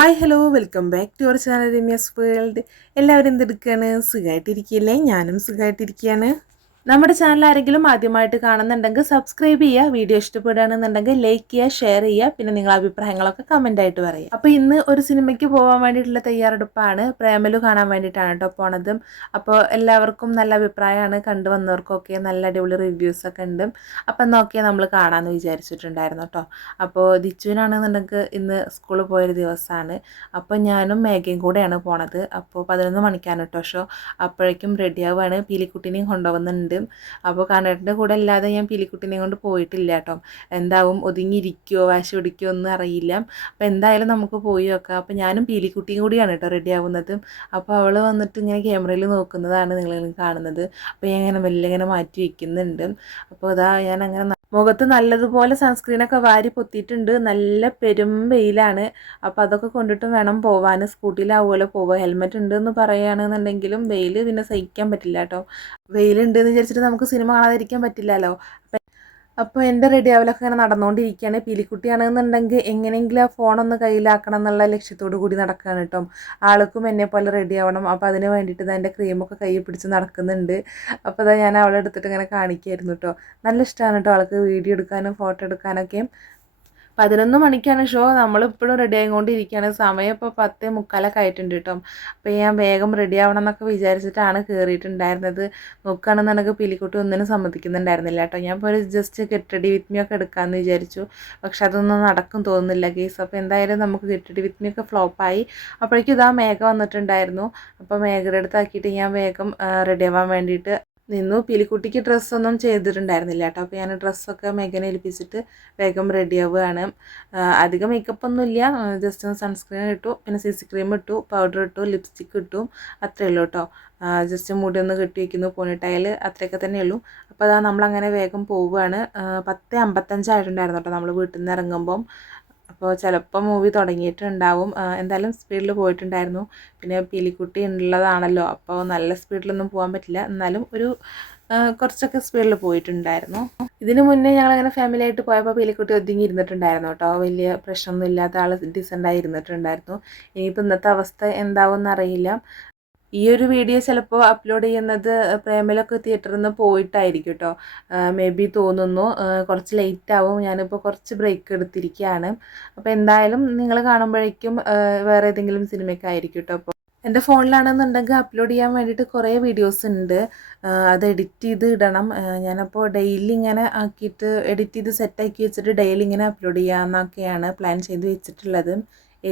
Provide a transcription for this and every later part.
Hi hello welcome back to our channel Ramya's world. എല്ലാവരും എന്തെടുക്കുകയാണ്? സുഖമായിട്ടിരിക്കുകയല്ലേ? ഞാനും സുഖമായിട്ടിരിക്കുകയാണ്. നമ്മുടെ ചാനൽ ആരെങ്കിലും ആദ്യമായിട്ട് കാണുന്നുണ്ടെങ്കിൽ സബ്സ്ക്രൈബ് ചെയ്യുക. വീഡിയോ ഇഷ്ടപ്പെടുകയാണെന്നുണ്ടെങ്കിൽ ലൈക്ക് ചെയ്യുക, ഷെയർ ചെയ്യുക. പിന്നെ നിങ്ങളുടെ അഭിപ്രായങ്ങളൊക്കെ കമൻ്റ് ആയിട്ട് പറയുക. അപ്പോൾ ഇന്ന് ഒരു സിനിമയ്ക്ക് പോകാൻ വേണ്ടിയിട്ടുള്ള തയ്യാറെടുപ്പാണ്. പ്രേമലു കാണാൻ വേണ്ടിയിട്ടാണ് കേട്ടോ പോണത്. അപ്പോൾ എല്ലാവർക്കും നല്ല അഭിപ്രായമാണ്, കണ്ടുവന്നവർക്കൊക്കെ നല്ല അടിപൊളി റിവ്യൂസൊക്കെ ഉണ്ട്. അപ്പം നോക്കിയാൽ നമ്മൾ കാണാമെന്ന് വിചാരിച്ചിട്ടുണ്ടായിരുന്നു കേട്ടോ. അപ്പോൾ ദിച്ചുവിനാണെന്നുണ്ടെങ്കിൽ ഇന്ന് സ്കൂളിൽ പോയൊരു ദിവസമാണ്. അപ്പോൾ ഞാനും മേഘയും കൂടെയാണ് പോണത്. അപ്പോൾ 11 മണിക്കാണ് കേട്ടോ ഷോ. അപ്പോഴേക്കും റെഡിയാവുകയാണ്. പീലിക്കുട്ടീനെയും കൊണ്ടുപോകുന്നുണ്ട്. അപ്പോൾ കണ്ണേട്ടൻ്റെ കൂടെ അല്ലാതെ ഞാൻ പീലിക്കുട്ടീനെ കൊണ്ട് പോയിട്ടില്ല കേട്ടോ. എന്താവും, ഒതുങ്ങിയിരിക്കുമോ വാശി പിടിക്കുമോ ഒന്നും അറിയില്ല. അപ്പോൾ എന്തായാലും നമുക്ക് പോയി നോക്കാം. അപ്പോൾ ഞാനും പീലിക്കുട്ടിയും കൂടിയാണ് കേട്ടോ റെഡി ആവുന്നത്. അപ്പോൾ അവൾ വന്നിട്ട് ഇങ്ങനെ ക്യാമറയിൽ നോക്കുന്നതാണ് നിങ്ങൾ കാണുന്നത്. അപ്പോൾ ഞാൻ ഇങ്ങനെ മെല്ലെ ഇങ്ങനെ മാറ്റി വയ്ക്കുന്നുണ്ട്. അപ്പോൾ അതാ ഞാൻ അങ്ങനെ മുഖത്ത് നല്ലതുപോലെ സൺസ്ക്രീനൊക്കെ വാരി പൊത്തിയിട്ടുണ്ട്. നല്ല പെരും വെയിലാണ്. അപ്പോൾ അതൊക്കെ കൊണ്ടിട്ടും വേണം പോവാൻ. സ്കൂട്ടിയിലാവുമല്ലോ പോവുക. ഹെൽമെറ്റ് ഉണ്ട് എന്ന് പറയുകയാണെന്നുണ്ടെങ്കിലും വെയിൽ പിന്നെ സഹിക്കാൻ പറ്റില്ല കേട്ടോ. വെയിലുണ്ട് എന്ന് വിചാരിച്ചിട്ട് നമുക്ക് സിനിമ കാണാതിരിക്കാൻ പറ്റില്ലല്ലോ. അപ്പോൾ എൻ്റെ റെഡി ആവലൊക്കെ ഇങ്ങനെ നടന്നുകൊണ്ടിരിക്കുകയാണ്. പീലിക്കുട്ടിയാണെന്നുണ്ടെങ്കിൽ എങ്ങനെയെങ്കിലും ആ ഫോണൊന്ന് കയ്യിലാക്കണം എന്നുള്ള ലക്ഷ്യത്തോടു കൂടി നടക്കുകയാണ് കേട്ടോ. ആൾക്കും എന്നെ പോലെ റെഡി ആവണം. അപ്പോൾ അതിന് വേണ്ടിയിട്ട് എൻ്റെ ക്രീമൊക്കെ കയ്യിൽ പിടിച്ച് നടക്കുന്നുണ്ട്. അപ്പോൾ അതാ ഞാൻ അവളെ എടുത്തിട്ട് ഇങ്ങനെ കാണിക്കുമായിരുന്നു കേട്ടോ. നല്ല ഇഷ്ടമാണ് കേട്ടോ ആൾക്ക് വീഡിയോ എടുക്കാനും ഫോട്ടോ എടുക്കാനൊക്കെ. 11 മണിക്കാണ് ഷോ. നമ്മളിപ്പോഴും റെഡി ആയിക്കൊണ്ടിരിക്കുകയാണ്. സമയം ഇപ്പോൾ 10:45 ആയിട്ടുണ്ട് കേട്ടോ. അപ്പോൾ ഞാൻ വേഗം റെഡി ആവണം എന്നൊക്കെ വിചാരിച്ചിട്ടാണ് കയറിയിട്ടുണ്ടായിരുന്നത്. നോക്കുകയാണെന്നുണ്ടെങ്കിൽ പീലിക്കുട്ടി ഒന്നിനും സമ്മതിക്കുന്നുണ്ടായിരുന്നില്ല കേട്ടോ. ഞാൻ ഇപ്പോൾ ഒരു just get ready with me ഒക്കെ എടുക്കാമെന്ന് വിചാരിച്ചു. പക്ഷെ അതൊന്നും നടക്കും തോന്നുന്നില്ല കേസ്. അപ്പോൾ എന്തായാലും നമുക്ക് ഗെറ്റ് റെഡി വിത്ത് മീ ഒക്കെ ഫ്ലോപ്പായി. അപ്പോഴേക്കും ഇതാ മേഘ വന്നിട്ടുണ്ടായിരുന്നു. അപ്പോൾ മേഘയുടെ അടുത്താക്കിയിട്ട് ഞാൻ വേഗം റെഡി ആവാൻ വേണ്ടിയിട്ട് നിന്നു. പീലിക്കുട്ടിക്ക് ഡ്രസ്സൊന്നും ചെയ്തിട്ടുണ്ടായിരുന്നില്ല കേട്ടോ. അപ്പോൾ ഞാൻ ഡ്രസ്സൊക്കെ മേഘനെ ഏൽപ്പിച്ചിട്ട് വേഗം റെഡി ആവുകയാണ്. അധികം മേക്കപ്പ് ഒന്നും ഇല്ല. ജസ്റ്റ് ഒന്ന് സൺസ്ക്രീൻ ഇട്ടു, പിന്നെ CC ക്രീം ഇട്ടു, പൗഡർ ഇട്ടു, ലിപ്സ്റ്റിക്ക് ഇട്ടു, അത്രയേ ഉള്ളൂ കേട്ടോ. ജസ്റ്റ് മുടി ഒന്ന് കെട്ടി വയ്ക്കുന്നു, പോണിട്ടയിൽ, അത്രയൊക്കെ തന്നെ ഉള്ളൂ. അപ്പോൾ അതാ നമ്മളങ്ങനെ വേഗം പോവുകയാണ്. 10:55 ആയിട്ടുണ്ടായിരുന്നു കേട്ടോ നമ്മൾ വീട്ടിൽ നിന്ന് ഇറങ്ങുമ്പം. അപ്പോൾ ചിലപ്പോൾ മൂവി തുടങ്ങിയിട്ടുണ്ടാവും. എന്തായാലും സ്പീഡിൽ പോയിട്ടുണ്ടായിരുന്നു. പിന്നെ പീലിക്കുട്ടി ഉള്ളതാണല്ലോ, അപ്പോൾ നല്ല സ്പീഡിലൊന്നും പോകാൻ പറ്റില്ല. എന്നാലും ഒരു കുറച്ചൊക്കെ സ്പീഡിൽ പോയിട്ടുണ്ടായിരുന്നു. ഇതിന് മുന്നേ ഞങ്ങളങ്ങനെ ഫാമിലി ആയിട്ട് പോയപ്പോൾ പീലിക്കുട്ടി ഒതുങ്ങി ഇരുന്നിട്ടുണ്ടായിരുന്നു കേട്ടോ. വലിയ പ്രശ്നമൊന്നും ഇല്ലാത്ത ആൾ ഡീസൻ്റായി ഇരുന്നിട്ടുണ്ടായിരുന്നു. ഇനിയിപ്പോൾ ഇന്നത്തെ അവസ്ഥ എന്താവും എന്നറിയില്ല. ഈ ഒരു വീഡിയോ ചിലപ്പോൾ അപ്ലോഡ് ചെയ്യുന്നത് പ്രേമലൊക്കെ തിയേറ്ററിൽ നിന്ന് പോയിട്ടായിരിക്കും കേട്ടോ. മേ ബി തോന്നുന്നു. കുറച്ച് ലേറ്റ് ആവും. ഞാനിപ്പോൾ കുറച്ച് ബ്രേക്ക് എടുത്തിരിക്കുകയാണ്. അപ്പോൾ എന്തായാലും നിങ്ങൾ കാണുമ്പോഴേക്കും വേറെ ഏതെങ്കിലും സിനിമയ്ക്കായിരിക്കും കേട്ടോ. അപ്പോൾ എൻ്റെ ഫോണിലാണെന്നുണ്ടെങ്കിൽ അപ്ലോഡ് ചെയ്യാൻ വേണ്ടിയിട്ട് കുറേ വീഡിയോസ് ഉണ്ട്. അത് എഡിറ്റ് ചെയ്ത് ഇടണം. ഞാനപ്പോൾ ഡെയിലി ഇങ്ങനെ ആക്കിയിട്ട് എഡിറ്റ് ചെയ്ത് സെറ്റാക്കി വെച്ചിട്ട് ഡെയിലി ഇങ്ങനെ അപ്ലോഡ് ചെയ്യാമെന്നൊക്കെയാണ് പ്ലാൻ ചെയ്ത് വെച്ചിട്ടുള്ളത്.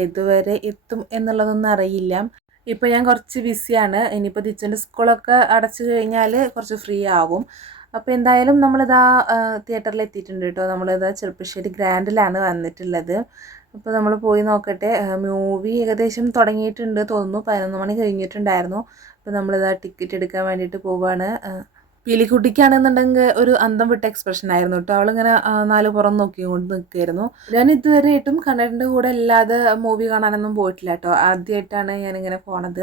ഏതുവരെ എത്തും എന്നുള്ളതൊന്നും അറിയില്ല. ഇപ്പോൾ ഞാൻ കുറച്ച് ബിസിയാണ്. ഇനിയിപ്പോൾ ദിച്ചുൻ്റെ സ്കൂളൊക്കെ അടച്ചു കഴിഞ്ഞാൽ കുറച്ച് ഫ്രീ ആവും. അപ്പോൾ എന്തായാലും നമ്മളിതാ തിയേറ്ററിൽ എത്തിയിട്ടുണ്ട് കേട്ടോ. നമ്മളിതാ ചെറുപ്പശ്ശേരി ഗ്രാൻഡിലാണ് വന്നിട്ടുള്ളത്. അപ്പോൾ നമ്മൾ പോയി നോക്കട്ടെ. മൂവി ഏകദേശം തുടങ്ങിയിട്ടുണ്ട് തോന്നുന്നു. 11 മണി കഴിഞ്ഞിട്ടുണ്ടായിരുന്നു. അപ്പോൾ നമ്മളിതാ ടിക്കറ്റ് എടുക്കാൻ വേണ്ടിയിട്ട് പോവുകയാണ്. പീലിക്കുട്ടിക്കാണെന്നുണ്ടെങ്കിൽ ഒരു അന്തം വിട്ട എക്സ്പ്രഷൻ ആയിരുന്നു കേട്ടോ. അവളിങ്ങനെ നാല് പുറം നോക്കിക്കൊണ്ട് നിൽക്കുകയായിരുന്നു. ഞാൻ ഇതുവരെയായിട്ടും കണ്ണേട്ടൻ്റെ കൂടെ അല്ലാതെ മൂവി കാണാനൊന്നും പോയിട്ടില്ല കേട്ടോ. ആദ്യമായിട്ടാണ് ഞാനിങ്ങനെ പോണത്.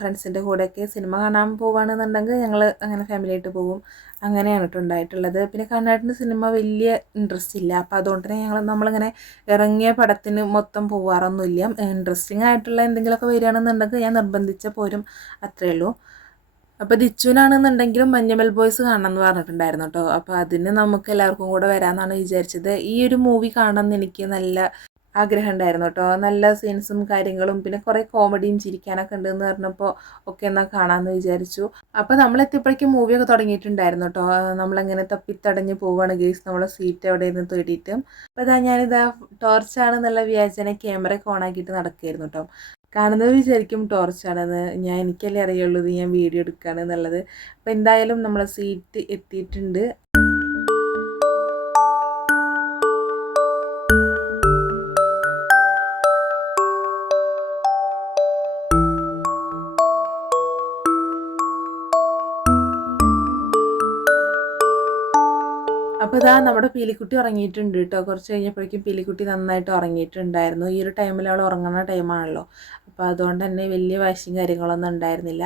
ഫ്രണ്ട്സിൻ്റെ കൂടെയൊക്കെ സിനിമ കാണാൻ പോവുകയാണെന്നുണ്ടെങ്കിൽ ഞങ്ങൾ അങ്ങനെ ഫാമിലി ആയിട്ട് പോകും. അങ്ങനെയാണ് കേട്ടോ ഉണ്ടായിട്ടുള്ളത്. പിന്നെ കണ്ണേട്ടൻ്റെ സിനിമ വലിയ ഇൻട്രസ്റ്റ് ഇല്ല. അപ്പോൾ അതുകൊണ്ട് തന്നെ നമ്മളിങ്ങനെ ഇറങ്ങിയ പടത്തിന് മൊത്തം പോവാറൊന്നുമില്ല. ഇൻട്രസ്റ്റിംഗ് ആയിട്ടുള്ള എന്തെങ്കിലുമൊക്കെ വരികയാണെന്നുണ്ടെങ്കിൽ ഞാൻ നിർബന്ധിച്ച പോരും, അത്രയേ ഉള്ളൂ. അപ്പോൾ ദിച്ചുവിനാണെന്നുണ്ടെങ്കിലും മഞ്ഞുമൽ ബോയ്സ് കാണണം എന്ന് പറഞ്ഞിട്ടുണ്ടായിരുന്നു കേട്ടോ. അപ്പോൾ അതിന് നമുക്ക് എല്ലാവർക്കും കൂടെ വരാമെന്നാണ് വിചാരിച്ചത്. ഈ ഒരു മൂവി കാണണമെന്ന് എനിക്ക് നല്ല ആഗ്രഹം ഉണ്ടായിരുന്നു കേട്ടോ. നല്ല സീൻസും കാര്യങ്ങളും പിന്നെ കുറേ കോമഡിയും ചിരിക്കാനൊക്കെ ഉണ്ടെന്ന് പറഞ്ഞപ്പോൾ ഒക്കെ എന്നാൽ കാണാമെന്ന് വിചാരിച്ചു. അപ്പോൾ നമ്മളെത്തിയപ്പോഴേക്കും മൂവിയൊക്കെ തുടങ്ങിയിട്ടുണ്ടായിരുന്നു കേട്ടോ. നമ്മളങ്ങനെ തപ്പിത്തടഞ്ഞ് പോവുകയാണ് ഗേസ്, നമ്മളെ സീറ്റ് എവിടെയെന്ന് തേടിയിട്ട്. അപ്പോൾ ഇതാ ഞാനിതാ ടോർച്ചാണെന്നുള്ള വ്യാജന ക്യാമറയൊക്കെ ഓണാക്കിയിട്ട് നടക്കുകയായിരുന്നു കേട്ടോ. കാണുന്നത് വിചാരിക്കും ടോർച്ചാണെന്ന്. എനിക്കല്ലേ അറിയുള്ളൂ ഇത് ഞാൻ വീഡിയോ എടുക്കുകയാണ് എന്നുള്ളത്. അപ്പോൾ എന്തായാലും നമ്മളെ സീറ്റ് എത്തിയിട്ടുണ്ട്. അപ്പോൾ ഇതാ നമ്മുടെ പീലിക്കുട്ടി ഉറങ്ങിയിട്ടുണ്ട് കേട്ടോ. കുറച്ച് കഴിഞ്ഞപ്പോഴേക്കും പീലിക്കുട്ടി നന്നായിട്ട് ഉറങ്ങിയിട്ടുണ്ടായിരുന്നു. ഈ ഒരു ടൈമിൽ അവൾ ഉറങ്ങുന്ന ടൈമാണല്ലോ. അപ്പോൾ അതുകൊണ്ട് തന്നെ വലിയ വാശിയും കാര്യങ്ങളൊന്നും ഉണ്ടായിരുന്നില്ല.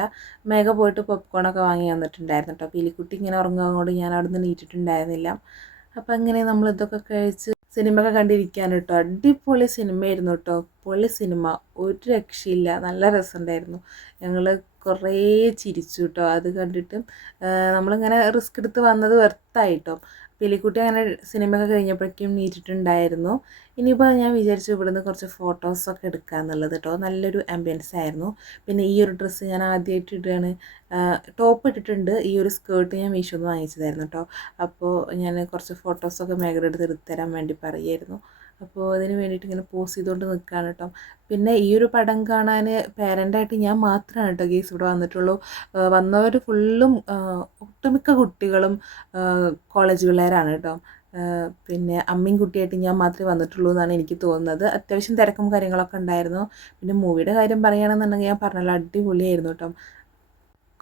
മേഘ പോയിട്ട് പോപ്കോണൊക്കെ വാങ്ങി വന്നിട്ടുണ്ടായിരുന്നു കേട്ടോ. പീലിക്കുട്ടി ഇങ്ങനെ ഉറങ്ങുന്നതുകൊണ്ട് ഞാൻ അവിടെ നിന്ന് നീറ്റിട്ടുണ്ടായിരുന്നില്ല. അപ്പോൾ അങ്ങനെ നമ്മളിതൊക്കെ കഴിച്ച് സിനിമയൊക്കെ കണ്ടിരിക്കാൻ കേട്ടോ. അടിപൊളി സിനിമയായിരുന്നു കേട്ടോ. പൊളി സിനിമ, ഒരു രക്ഷയില്ല, നല്ല രസമുണ്ടായിരുന്നു. ഞങ്ങൾ കുറേ ചിരിച്ചു കേട്ടോ അത് കണ്ടിട്ട്. നമ്മളിങ്ങനെ റിസ്ക് എടുത്ത് വന്നത് വെറുത്തായിട്ടോ. പിലിക്കുട്ടി അങ്ങനെ സിനിമയൊക്കെ കഴിഞ്ഞപ്പോഴേക്കും നീറ്റിട്ടുണ്ടായിരുന്നു. ഇനിയിപ്പോൾ ഞാൻ വിചാരിച്ചു ഇവിടുന്ന് കുറച്ച് ഫോട്ടോസൊക്കെ എടുക്കാമെന്നുള്ളത് കേട്ടോ. നല്ലൊരു ആംബിയൻസ് ആയിരുന്നു. പിന്നെ ഈ ഒരു ഡ്രസ്സ് ഞാൻ ആദ്യമായിട്ട് ഇടുകയാണ്. ടോപ്പ് ഇട്ടിട്ടുണ്ട്, ഈ ഒരു സ്കേർട്ട് ഞാൻ മീഷോന്ന് വാങ്ങിച്ചതായിരുന്നു കേട്ടോ. അപ്പോൾ ഞാൻ കുറച്ച് ഫോട്ടോസൊക്കെ മേഘയുടെ അടുത്ത് എടുത്തുതരാൻ വേണ്ടി പറയുമായിരുന്നു. അപ്പോൾ അതിന് വേണ്ടിയിട്ട് ഇങ്ങനെ പോസ് ചെയ്തുകൊണ്ട് നിൽക്കുകയാണ് കേട്ടോ. പിന്നെ ഈ ഒരു പടം കാണാൻ പേരൻ്റായിട്ട് ഞാൻ മാത്രമാണ് കേട്ടോ ഗെയ്സ് ഇവിടെ വന്നിട്ടുള്ളൂ. വന്നവർ ഫുള്ളും ഒട്ടുമിക്ക കുട്ടികളും കോളേജ് പിള്ളേരാണ് കേട്ടോ. പിന്നെ അമ്മയും കുട്ടിയായിട്ട് ഞാൻ മാത്രമേ വന്നിട്ടുള്ളൂ എന്നാണ് എനിക്ക് തോന്നുന്നത്. അത്യാവശ്യം തിരക്കും കാര്യങ്ങളൊക്കെ ഉണ്ടായിരുന്നു. പിന്നെ മൂവിയുടെ കാര്യം പറയുകയാണെന്നുണ്ടെങ്കിൽ ഞാൻ പറഞ്ഞല്ലോ, അടിപൊളിയായിരുന്നു കേട്ടോ.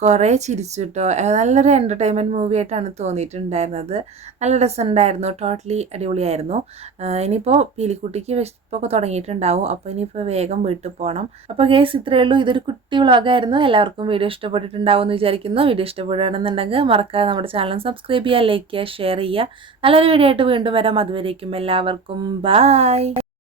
കുറേ ചിരിച്ചു കേട്ടോ. നല്ലൊരു എൻ്റർടൈൻമെൻറ്റ് മൂവി ആയിട്ടാണ് തോന്നിയിട്ടുണ്ടായിരുന്നത്. നല്ല രസമുണ്ടായിരുന്നു, ടോട്ടലി അടിപൊളിയായിരുന്നു. ഇനിയിപ്പോൾ പീലിക്കുട്ടിക്ക് വിശപ്പൊക്കെ തുടങ്ങിയിട്ടുണ്ടാവും. അപ്പോൾ ഇനിയിപ്പോൾ വേഗം വീട്ടിൽ പോകണം. അപ്പോൾ ഗേസ് ഇത്രയേ ഉള്ളൂ. ഇതൊരു കുട്ടി വ്ളോഗായിരുന്നു. എല്ലാവർക്കും വീഡിയോ ഇഷ്ടപ്പെട്ടിട്ടുണ്ടാവും എന്ന് വിചാരിക്കുന്നു. വീഡിയോ ഇഷ്ടപ്പെടുകയാണെന്നുണ്ടെങ്കിൽ മറക്കാതെ നമ്മുടെ ചാനൽ സബ്സ്ക്രൈബ് ചെയ്യുക, ലൈക്ക് ചെയ്യുക, ഷെയർ ചെയ്യുക. നല്ലൊരു വീഡിയോ ആയിട്ട് വീണ്ടും വരാം. അതുവരേക്കും എല്ലാവർക്കും ബായ്.